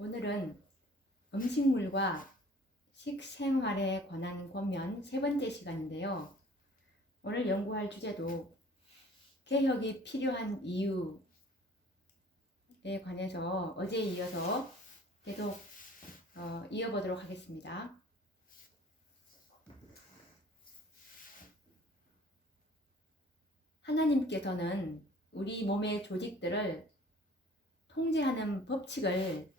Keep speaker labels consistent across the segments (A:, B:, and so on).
A: 오늘은 음식물과 식생활에 관한 권면 세 번째 시간인데요. 오늘 연구할 주제도 개혁이 필요한 이유에 관해서 어제에 이어서 계속 어, 이어보도록 하겠습니다. 하나님께서는 우리 몸의 조직들을 통제하는 법칙을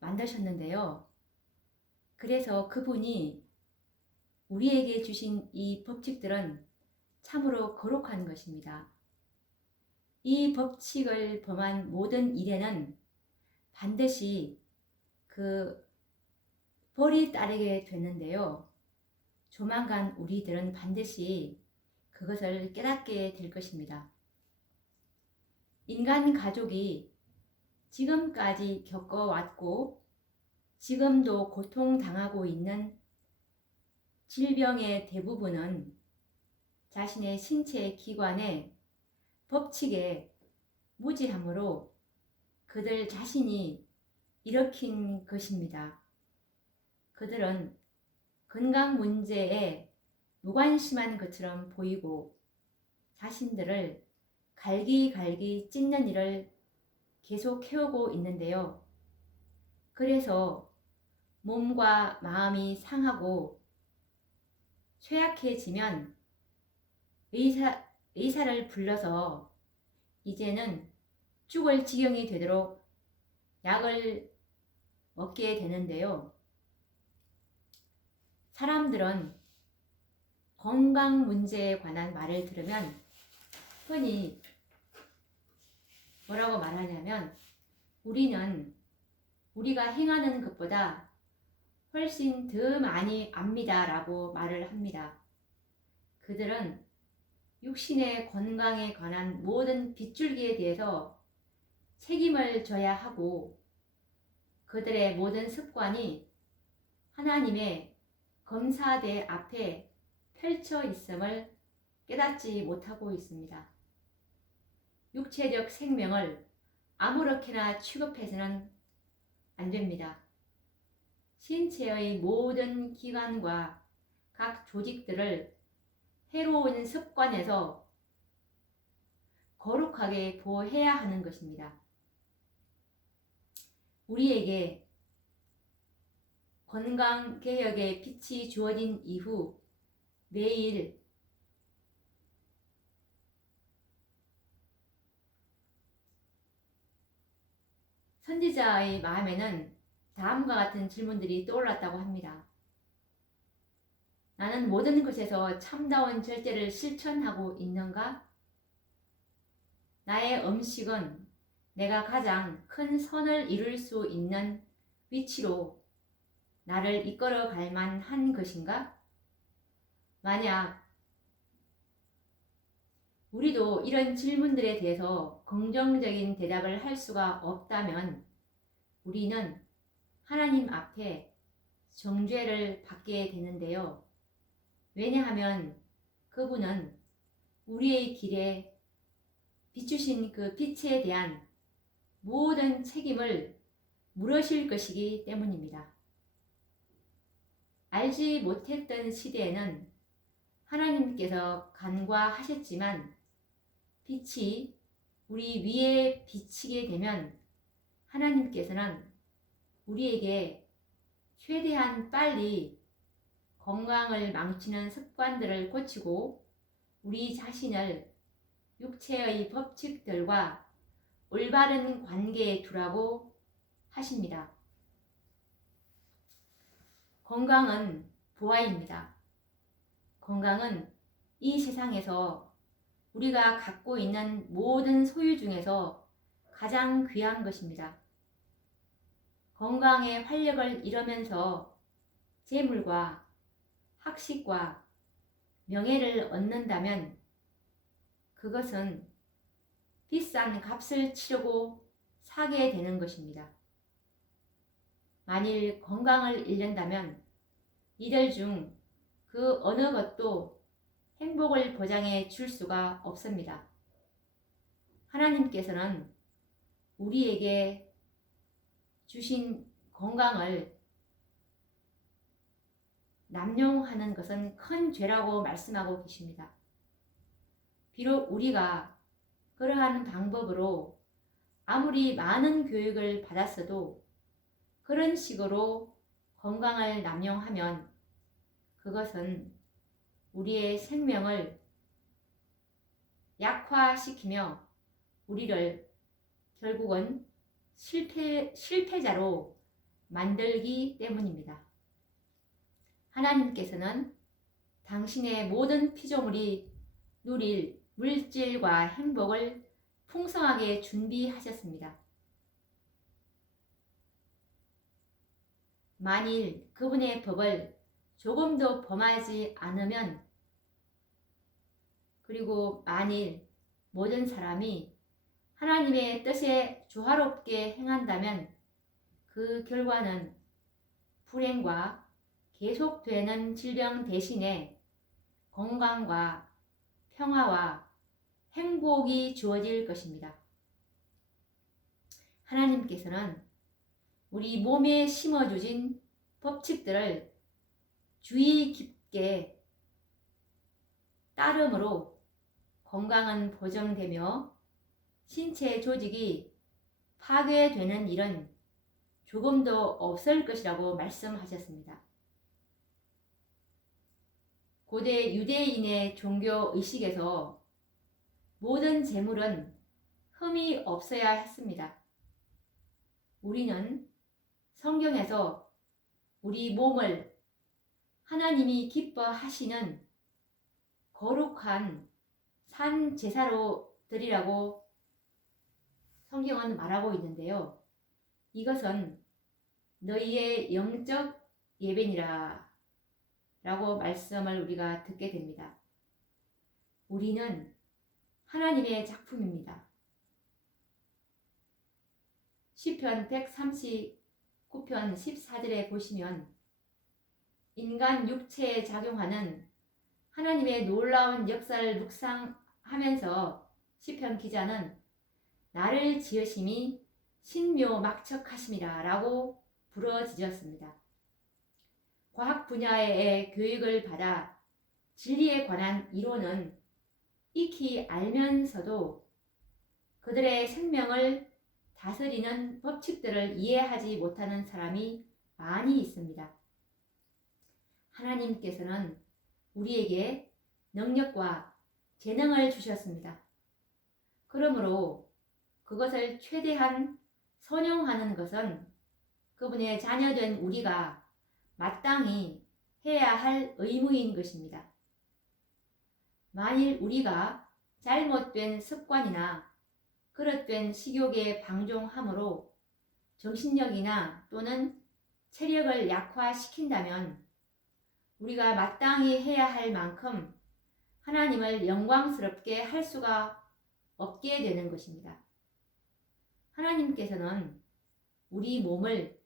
A: 만드셨는데요. 그래서 그분이 우리에게 주신 이 법칙들은 참으로 거룩한 것입니다. 이 법칙을 범한 모든 일에는 반드시 그 벌이 따르게 되는데요. 조만간 우리들은 반드시 그것을 깨닫게 될 것입니다. 인간 가족이 지금까지 겪어왔고 지금도 고통당하고 있는 질병의 대부분은 자신의 신체 기관의 법칙에 무지함으로 그들 자신이 일으킨 것입니다. 그들은 건강 문제에 무관심한 것처럼 보이고 자신들을 갈기갈기 찢는 일을 계속 해오고 있는데요. 그래서 몸과 마음이 상하고 쇠약해지면 의사, 의사를 불러서 이제는 죽을 지경이 되도록 약을 먹게 되는데요. 사람들은 건강 문제에 관한 말을 들으면 흔히 뭐라고 말하냐면 우리는 우리가 행하는 것보다 훨씬 더 많이 압니다 라고 말을 합니다. 그들은 육신의 건강에 관한 모든 빗줄기에 대해서 책임을 져야 하고 그들의 모든 습관이 하나님의 검사대 앞에 펼쳐 있음을 깨닫지 못하고 있습니다. 육체적 생명을 아무렇게나 취급해서는 안 됩니다. 신체의 모든 기관과 각 조직들을 해로운 습관에서 거룩하게 보호해야 하는 것입니다. 우리에게 건강 개혁의 빛이 주어진 이후 매일 선지자의 마음에는 다음과 같은 질문들이 떠올랐다고 합니다. 나는 모든 것에서 참다운 절제를 실천하고 있는가? 나의 음식은 내가 가장 큰 선을 이룰 수 있는 위치로 나를 이끌어 갈 만한 것인가? 만약 우리도 이런 질문들에 대해서 긍정적인 대답을 할 수가 없다면 우리는 하나님 앞에 정죄를 받게 되는데요. 왜냐하면 그분은 우리의 길에 비추신 그 빛에 대한 모든 책임을 물으실 것이기 때문입니다. 알지 못했던 시대에는 하나님께서 간과하셨지만 빛이 우리 위에 비치게 되면 하나님께서는 우리에게 최대한 빨리 건강을 망치는 습관들을 고치고 우리 자신을 육체의 법칙들과 올바른 관계에 두라고 하십니다. 건강은 보아입니다. 건강은 이 세상에서 우리가 갖고 있는 모든 소유 중에서 가장 귀한 것입니다. 건강의 활력을 잃으면서 재물과 학식과 명예를 얻는다면 그것은 비싼 값을 치르고 사게 되는 것입니다. 만일 건강을 잃는다면 이들 중 그 어느 것도 행복을 보장해 줄 수가 없습니다. 하나님께서는 우리에게 주신 건강을 남용하는 것은 큰 죄라고 말씀하고 계십니다. 비록 우리가 그러한 방법으로 아무리 많은 교육을 받았어도 그런 식으로 건강을 남용하면 그것은 우리의 생명을 약화시키며 우리를 결국은 실패, 실패자로 만들기 때문입니다. 하나님께서는 당신의 모든 피조물이 누릴 물질과 행복을 풍성하게 준비하셨습니다. 만일 그분의 법을 조금도 범하지 않으면 그리고 만일 모든 사람이 하나님의 뜻에 조화롭게 행한다면 그 결과는 불행과 계속되는 질병 대신에 건강과 평화와 행복이 주어질 것입니다. 하나님께서는 우리 몸에 심어주신 법칙들을 주의 깊게 따름으로 건강은 보정되며 신체 조직이 파괴되는 일은 조금도 없을 것이라고 말씀하셨습니다. 고대 유대인의 종교 의식에서 모든 재물은 흠이 없어야 했습니다. 우리는 성경에서 우리 몸을 하나님이 기뻐하시는 거룩한 산 제사로 드리라고 성경은 말하고 있는데요. 이것은 너희의 영적 예배니라 라고 말씀을 우리가 듣게 됩니다. 우리는 하나님의 작품입니다. 시편 139편 14절에 보시면 인간 육체에 작용하는 하나님의 놀라운 역사를 묵상 하면서 시편 기자는 나를 지으심이 신묘 막척하심이라 라고 부러지었습니다. 과학 분야의 교육을 받아 진리에 관한 이론은 익히 알면서도 그들의 생명을 다스리는 법칙들을 이해하지 못하는 사람이 많이 있습니다. 하나님께서는 우리에게 능력과 재능을 주셨습니다. 그러므로 그것을 최대한 선용하는 것은 그분의 자녀된 우리가 마땅히 해야 할 의무인 것입니다. 만일 우리가 잘못된 습관이나 그릇된 식욕에 방종함으로 정신력이나 또는 체력을 약화시킨다면 우리가 마땅히 해야 할 만큼 하나님을 영광스럽게 할 수가 없게 되는 것입니다. 하나님께서는 우리 몸을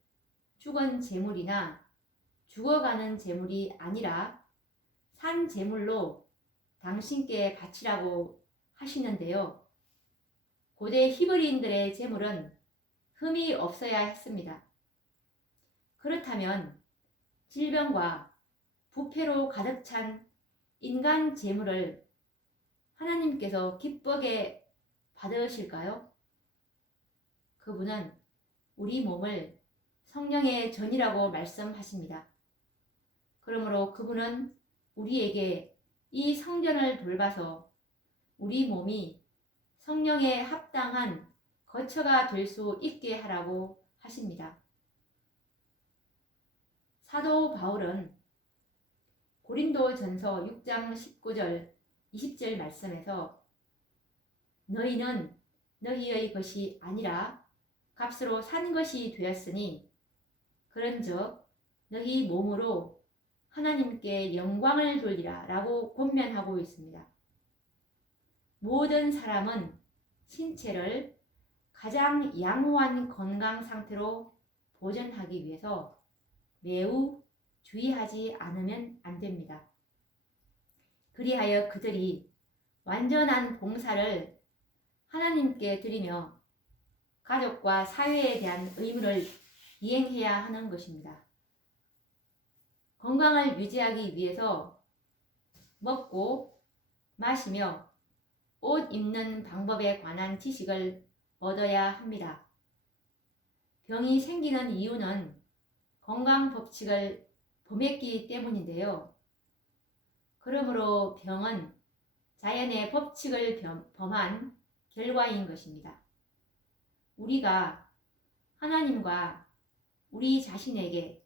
A: 죽은 재물이나 죽어가는 재물이 아니라 산 재물로 당신께 바치라고 하시는데요. 고대 히브리인들의 재물은 흠이 없어야 했습니다. 그렇다면 질병과 부패로 가득 찬 인간 재물을 하나님께서 기쁘게 받으실까요? 그분은 우리 몸을 성령의 전이라고 말씀하십니다. 그러므로 그분은 우리에게 이 성전을 돌봐서 우리 몸이 성령에 합당한 거처가 될 수 있게 하라고 하십니다. 사도 바울은 고린도 전서 6장 19절 20절 말씀에서 너희는 너희의 것이 아니라 값으로 산 것이 되었으니 그런즉 너희 몸으로 하나님께 영광을 돌리라 라고 권면하고 있습니다. 모든 사람은 신체를 가장 양호한 건강 상태로 보존하기 위해서 매우 주의하지 않으면 안 됩니다. 그리하여 그들이 완전한 봉사를 하나님께 드리며 가족과 사회에 대한 의무를 이행해야 하는 것입니다. 건강을 유지하기 위해서 먹고 마시며 옷 입는 방법에 관한 지식을 얻어야 합니다. 병이 생기는 이유는 건강 법칙을 범했기 때문인데요. 그러므로 병은 자연의 법칙을 범한 결과인 것입니다. 우리가 하나님과 우리 자신에게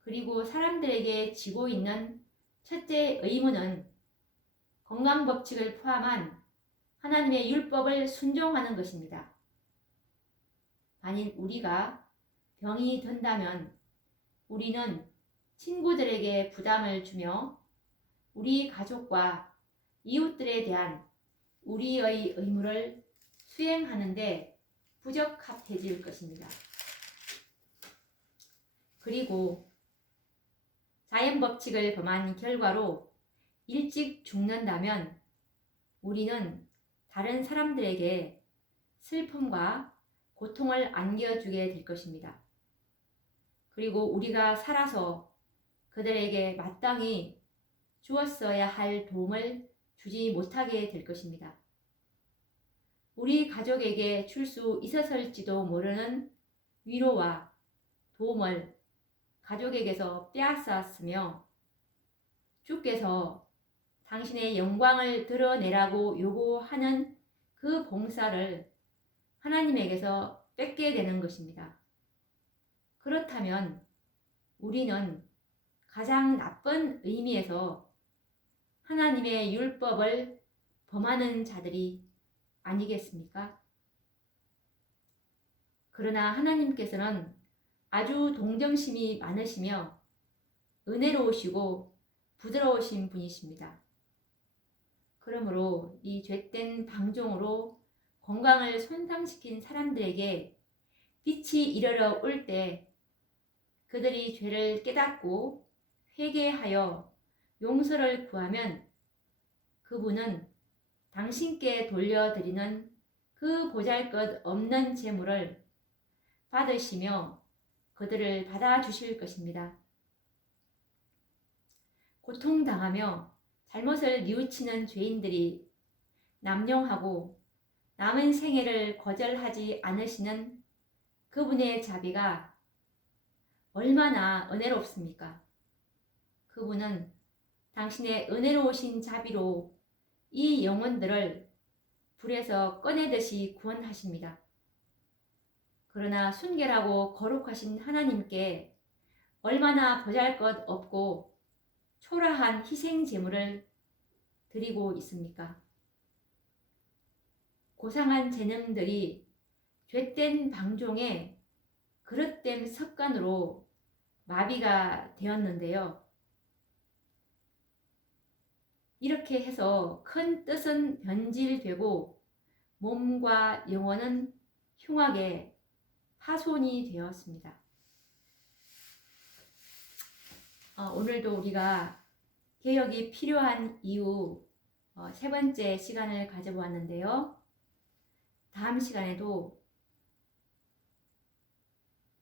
A: 그리고 사람들에게 지고 있는 첫째 의무는 건강 법칙을 포함한 하나님의 율법을 순종하는 것입니다. 만일 우리가 병이 든다면 우리는 친구들에게 부담을 주며 우리 가족과 이웃들에 대한 우리의 의무를 수행하는데 부적합해질 것입니다. 그리고 자연 법칙을 범한 결과로 일찍 죽는다면 우리는 다른 사람들에게 슬픔과 고통을 안겨주게 될 것입니다. 그리고 우리가 살아서 그들에게 마땅히 주었어야 할 도움을 주지 못하게 될 것입니다. 우리 가족에게 줄 수 있었을지도 모르는 위로와 도움을 가족에게서 빼앗았으며 주께서 당신의 영광을 드러내라고 요구하는 그 봉사를 하나님에게서 뺏게 되는 것입니다. 그렇다면 우리는 가장 나쁜 의미에서 하나님의 율법을 범하는 자들이 아니겠습니까? 그러나 하나님께서는 아주 동정심이 많으시며 은혜로우시고 부드러우신 분이십니다. 그러므로 이 죄된 방종으로 건강을 손상시킨 사람들에게 빛이 이르러 올 때 그들이 죄를 깨닫고 회개하여 용서를 구하면 그분은 당신께 돌려드리는 그 보잘 것 없는 재물을 받으시며 그들을 받아주실 것입니다. 고통당하며 잘못을 뉘우치는 죄인들이 남용하고 남은 생애를 거절하지 않으시는 그분의 자비가 얼마나 은혜롭습니까? 그분은 당신의 은혜로우신 자비로 이 영혼들을 불에서 꺼내듯이 구원하십니다. 그러나 순결하고 거룩하신 하나님께 얼마나 보잘 것 없고 초라한 희생 제물을 드리고 있습니까? 고상한 재능들이 죄된 방종에 그릇된 습관으로 마비가 되었는데요. 이렇게 해서 큰 뜻은 변질되고 몸과 영혼은 흉하게 파손이 되었습니다. 어, 오늘도 우리가 개혁이 필요한 이유 어, 세 번째 시간을 가져보았는데요. 다음 시간에도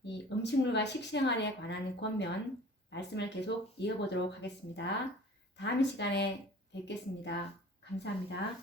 A: 이 음식물과 식생활에 관한 권면 말씀을 계속 이어보도록 하겠습니다. 다음 시간에 뵙겠습니다. 감사합니다.